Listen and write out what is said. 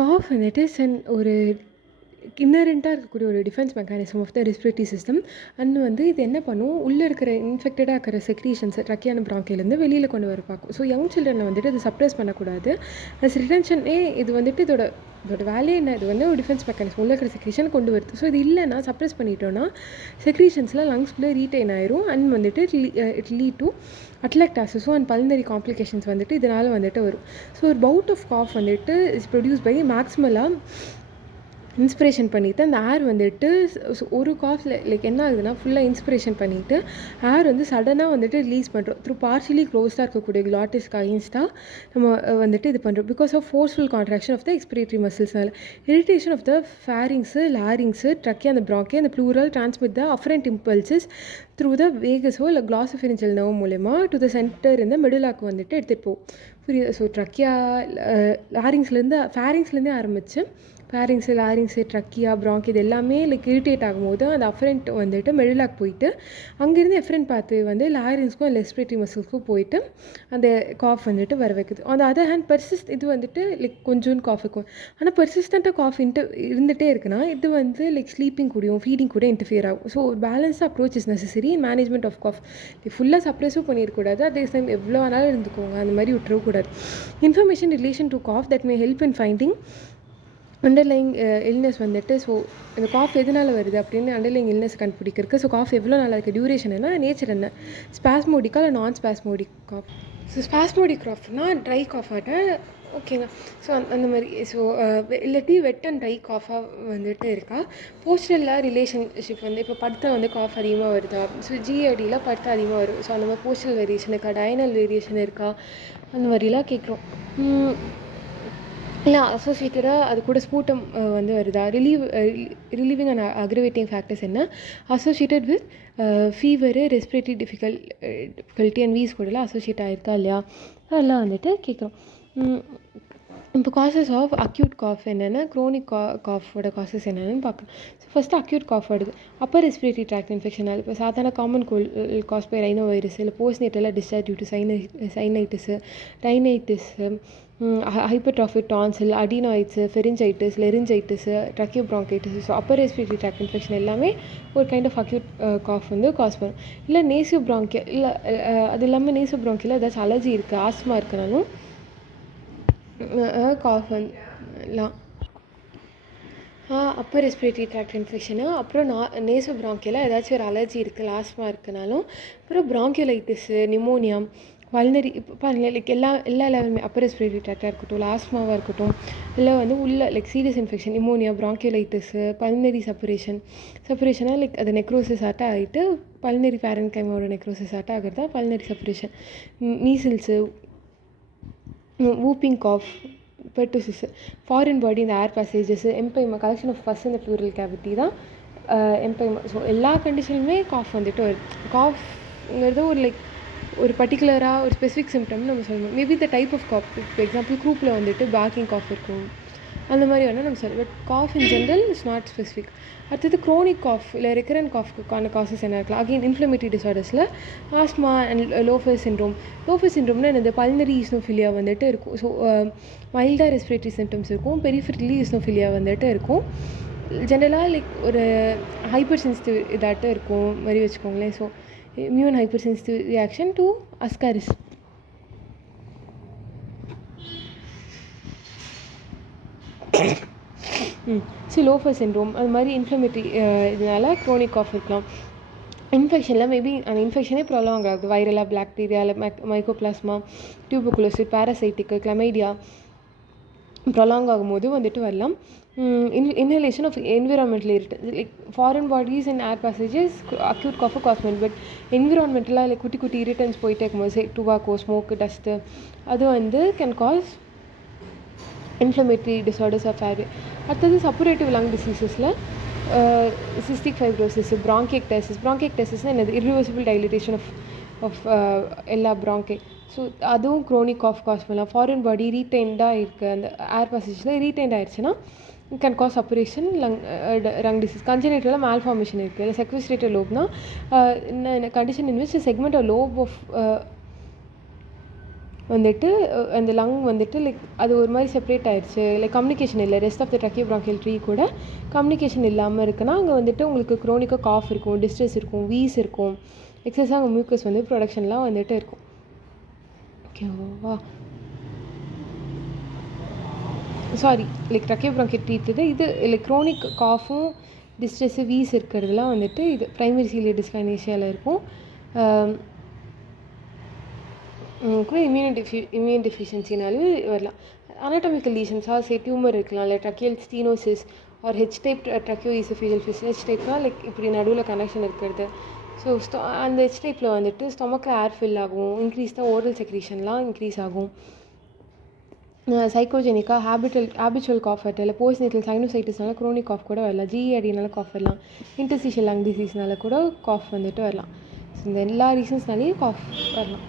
Cough வந்துட்டு ஒரு இன்னரண்ட்டாக இருக்கக்கூடிய ஒரு defence mechanism of the respiratory system. And வந்து இது என்ன பண்ணும், உள்ளே இருக்கிற இன்ஃபெக்டடாக இருக்கிற செக்ரீஷன்ஸை ட்ரக்கியான ப்ராங்கிலேருந்து வெளியில் கொண்டு வர பார்க்கும். ஸோ யங் சில்ட்ரனை வந்துட்டு இது சப்ரஸ் பண்ணக்கூடாது. ப்ளஸ் ரிட்டன்ஷனே இது வந்துட்டு இதோட வேலையே என்ன, இது வந்து ஒரு டிஃபென்ஸ் மெக்கானிசம் உள்ள இருக்கிற செக்ரீஷன் கொண்டு வருது. ஸோ இது இல்லைன்னா சப்ரஸ் பண்ணிட்டோன்னா செக்ரீஷன்ஸில் லங்ஸ்குள்ளே ரீட்டைன் ஆயிரும். அண்ட் வந்துட்டு இட் லீட் டு அட்லெக்டாசிஸும் அண்ட் பல்னரி காம்ப்ளிகேஷன்ஸ் வந்துட்டு இதனால் வந்துட்டு வரும். ஸோ ஒரு பவுட் ஆஃப் காஃப் வந்துட்டு இஸ் ப்ரொடியூஸ் பை மேக்ஸிமலாக இன்ஸ்பிரேஷன் பண்ணிவிட்டு அந்த ஏர் வந்துட்டு ஒரு காஃபில் லைக் என்ன ஆகுதுன்னா ஃபுல்லாக இன்ஸ்பிரேஷன் பண்ணிவிட்டு ஏர் வந்து சடனாக வந்துட்டு ரிலீஸ் பண்ணுறோம். த்ரூ பார்ஷியலி க்ளோஸ்டாக இருக்கக்கூடிய கிளாட்டிஸ்க்கு அகென்ஸ்டாக நம்ம வந்துட்டு இது பண்ணுறோம். Because of forceful contraction of the expiratory மசில்ஸ்னால irritation of the pharynx, larynx, trachea அந்த ப்ராக்கி அந்த pleural transmit the afferent impulses through the வேகஸோ இல்லை கிளாசோஃபெரிஞ்சல் நர்வ் மூலமா டு த சென்டர் இந்த மிடிலாக்கு வந்துட்டு எடுத்துகிட்டு போகும். புரியுது? ஸோ ட்ரக்கியா லாரிங்ஸ்லேருந்து ஃபேரிங்ஸ்லேருந்தே ஆரம்பித்து ஃபேரிங்ஸு, லாரிங்ஸு, ட்ரக்கியா, ப்ராங்கி இது எல்லாமே லைக் இரிட்டேட் ஆகும்போது அந்த அஃபரண்ட் வந்துட்டு மெடிலாக்கு போயிட்டு அங்கேருந்து எஃபரண்ட் பாத்து வந்து லாரிங்ஸ்க்கும் ரெஸ்பிரேட்டரி மசில்ஸ்க்கும் போயிட்டு அந்த காஃப் வந்துட்டு வர வைக்குது. அந்த அதர் ஹேண்ட் இது வந்துட்டு லைக் கொஞ்சோண்டு காஃப் இருக்கும். ஆனால் பெர்சிஸ்டண்ட்டாக காஃப் இருந்துகிட்டே இருக்குன்னா இது வந்து லைக் ஸ்லீப்பிங் கூடயும் ஃபீடிங் கூட இன்டர்ஃபியர் ஆகும். ஸோ ஒரு balance approach is necessary in management of cough. ஃபுல்லாக சப்ரெஸும் பண்ணிடக்கூடாது, அதே டைம் எவ்வளோ வேணாலும் இருந்துக்கோங்க, அந்த மாதிரி விட்டுறக்கூடாது. Information relation to cough that may help in finding underlying illness வந்துட்டு. ஸோ இந்த காஃப் எதனால் வருது அப்படின்னு அண்டர்லைங் இல்னஸ் கண்டுபிடிக்கிறதுக்கு. ஸோ காஃப் எவ்வளோ நாளாக இருக்குது, டியூரேஷன் என்ன, நேச்சர் என்ன, ஸ்பாஸ்மோடிக்கா இல்லை நான் ஸ்பாஸ்மோடிக் காஃப். ஸோ ஸ்பாஸ்மோடிக் காஃப்னா ட்ரை காஃப் ஆட்டேன், ஓகேங்க. ஸோ அந்த மாதிரி ஸோ இல்லாட்டி வெட் அண்ட் ட்ரை காஃபாக வந்துட்டு இருக்கா. போஸ்டரில் ரிலேஷன்ஷிப் வந்து இப்போ படுத்த வந்து காஃப் அதிகமாக வருதா, ஸோ ஜிஐடியில் படுத்த அதிகமாக வரும். ஸோ அந்த மாதிரி போஸ்டல் வேரியேஷன் இருக்கா, டயனல் வேரியேஷன் இருக்கா, அந்த மாதிரிலாம் கேட்குறோம். இல்லை அசோசியேட்டடாக அது கூட ஸ்பூட்டம் வந்து வருதா, ரிலீவிங் அண்ட் அக்ரவேட்டிங் ஃபேக்டர்ஸ் என்ன, associated with fever, respiratory difficulty and views கூடலாம் அசோசியேட் ஆகிருக்கா இல்லையா, அதெல்லாம் வந்துட்டு கேட்குறோம். இப்போ காசஸ் ஆஃப் அக்யூட் காஃப் என்னென்னா, க்ரோனிக் காஃபோட காசஸ் என்னென்னு பார்க்கலாம். ஸோ ஃபஸ்ட்டு அக்யூட் காஃப் வருது, அப்பர் ரெஸ்பிரேட்டரி ட்ராக்ட் இன்ஃபெக்ஷனால். இப்போ சாதாரண common cold cause by rhino virus, இல்லை போஸ்ட் நேட்டலாக discharge due to sinusitis, rhinitis, hypertrophic tonsil, adenoids, pharyngitis, laryngitis, tracheobronchitis. So upper respiratory tract infection எல்லாமே ஒரு கைண்ட் ஆஃப் அக்யூட் காஃப் வந்து cause பண்ணும். இல்லை நேசியோப்ராங்கியா, இல்லை அது இல்லாமல் நேசியோப்ராங்கியில் ஏதாச்சும் அலர்ஜி இருக்குது, ஆஸ்மா இருக்குனாலும் காஃப் வந்துலாம் அப்பர் ரெஸ்பிரேட்டரி ட்ராக்ட் இன்ஃபெக்ஷனு. அப்புறம் நேசோப்ராங்கியில் ஏதாச்சும் ஒரு அலர்ஜி இருக்குது, ஆஸ்மா இருக்குனாலும். அப்புறம் ப்ராங்கியோலைட்டிஸு, நிமோனியா, பல்னரி. இப்போ பாருங்கள் லைக் எல்லா லெவலுமே அப்பர் ரெஸ்பிரேட்டரி ட்ராக்டாக இருக்கட்டும், இல்லை ஆஸ்மாவாக இருக்கட்டும், இல்லை வந்து உள்ள like serious infection, pneumonia, bronchiolitis, pulmonary செப்பரேஷனாக லைக் அது நெக்ரோசிஸ் ஆட்டாக ஆகிட்டு பல்னரி பேரன்கைமோட நெக்ரோசிஸ் ஆட்டாக ஆகிறதா pulmonary separation. Measles, whooping cough, pertussis, foreign body in the air passages, empyema, collection of pus in the pleural cavity தான் empyema. ஸோ எல்லா கண்டிஷனுமே cough வந்துட்டு வருது. காஃப்ங்கிறது ஒரு லைக் ஒரு பர்டிகுலராக ஒரு ஸ்பெசிஃபிக் சிம்டம்னு நம்ம சொல்லணும். Maybe the type of cough, இப்போ எக்ஸாம்பிள் குரூப்பில் வந்துட்டு பேக்கிங் காஃப் இருக்கும், அந்த மாதிரி வேணால் நம்ம சொல்லலாம். But cough in general is not specific. அடுத்தது க்ரோனிக் காஃப் இல்லை ரெக்கரண்ட் காஃப்க்கான காசஸ் என்ன இருக்கலாம். அகெயின் இன்ஃப்ளமேட்டரி டிசார்டர்ஸில் ஆஸ்மா அண்ட் லோஃபர் சிண்ட்ரோம்னா இந்த பல்னரி ஈஸ்னோஃபிலியா வந்துட்டு இருக்கும். ஸோ மைல்டாக ரெஸ்பிரேட்டரி சிம்டம்ஸ் இருக்கும், பெரிஃபெரலி ஈஸ்னோஃபிலியா வந்துட்டு இருக்கும். ஜென்ரலாக லைக் ஒரு ஹைப்பர் சென்சிட்டிவ் இதாட்டு இருக்கும் மாதிரி வச்சுக்கோங்களேன். So immune hyper sensitive reaction to ascaris. Loafer syndrome அது மாதிரி இன்ஃப்ளமேட்டரி இதனால க்ரோனிக் காஃப் இருக்கலாம். இன்ஃபெக்ஷனில் மேபி அந்த இன்ஃபெக்ஷனே ப்ராப்ளம் ஆகாது. வைரலாக, பாக்டீரியாவில், mycoplasma, tuberculosis, parasitic, chlamydia prolong ஆகும்போது வந்துட்டு வரலாம். Inhalation of environmental irritants like foreign bodies and air passages acute காஃபை காஸ் பண்ணும். பட் என்விரான்மெண்டலாக லைக் குட்டி இரிட்டன்ஸ் போயிட்டே இருக்கும்போது டுபாக்கோ, ஸ்மோக்கு, டஸ்ட்டு அது வந்து can cause inflammatory disorders of air. அடுத்தது suppurative lung diseases cystic fibrosis, ப்ராங்கியக்டசிஸ்னால் என்னது, இரிவர்சிபிள் டைலிட்டேஷன் ஆஃப் எல்லா ப்ராங்கை. ஸோ அதுவும் க்ரோனிக் காஃப் காஸ் பண்ணலாம். ஃபாரின் பாடி ரீட்டைன்டாக இருக்குது, அந்த ஏர் பாசேஜில் ரீட்டைன்ட் ஆயிடுச்சுன்னா can cause suppuration lung disease. கன்ஜெனிட்டலாக மால்ஃபார்மேஷன் இருக்குது, இல்லை செக்வஸ்ட்ரேட்டட் லோப்னா condition in which segment of lobe of வந்துட்டு அந்த லங் வந்துட்டு லைக் அது ஒரு மாதிரி செப்பரேட் ஆயிடுச்சு, லைக் கம்யூனிகேஷன் இல்லை, rest of the tracheobronchial tree கூட கம்யூனிகேஷன் இல்லாமல் இருக்குன்னா அங்கே வந்துட்டு உங்களுக்கு க்ரோனிக்காக காஃப் இருக்கும், டிஸ்ட்ரெஸ் இருக்கும், வீஸ் இருக்கும், எக்ஸஸாக அங்கே மியூக்கஸ் வந்து ப்ரொடக்ஷன்லாம் வந்துட்டு இருக்கும். ஓகேவா? Sorry, like tracheobronchial tree இது லைக் க்ரோனிக் காஃபும் டிஸ்ட்ரெஸ்ஸு வீஸ் இருக்கிறதுலாம் வந்துட்டு இது ப்ரைமரி சீலியர் டிஸ்கைனேஷியாவில் இருக்கும். கூட இம்யூன் டெஃபிஷியன்சினாலும் வரலாம். அனாட்டமிக்கல் லீஷன்ஸாக டியூமர் இருக்கலாம், இல்லை tracheal stenosis or H type tracheoesophageal fistula. H டைப்னால் லைக் இப்படி நடுவில் கனெக்ஷன் இருக்கிறது. ஸோ அந்த ஹெச் டைப்பில் வந்துட்டு ஸ்டொமக்கில் ஏர் ஃபில் ஆகும், இன்க்ரீஸ் தான் ஓரல் செக்ரீஷன்லாம் இன்க்ரீஸ் ஆகும். சைக்கோஜெனிக்காக ஹேபிச்சுவல் காஃப் வரல, இல்லை போஸ்ட்நேட்டல் சைனோசைட்டிஸ்னால க்ரோனிக் காஃப் கூட வரலாம், ஜிஇஆர்டினால காஃப் வரலாம், இன்டர்ஸ்டிஷியல் லங் டிசீஸ்னால கூட காஃப் வந்துட்டு வரலாம். ஸோ இந்த எல்லா ரீசன்ஸ்னாலேயும் காஃப் வரலாம்.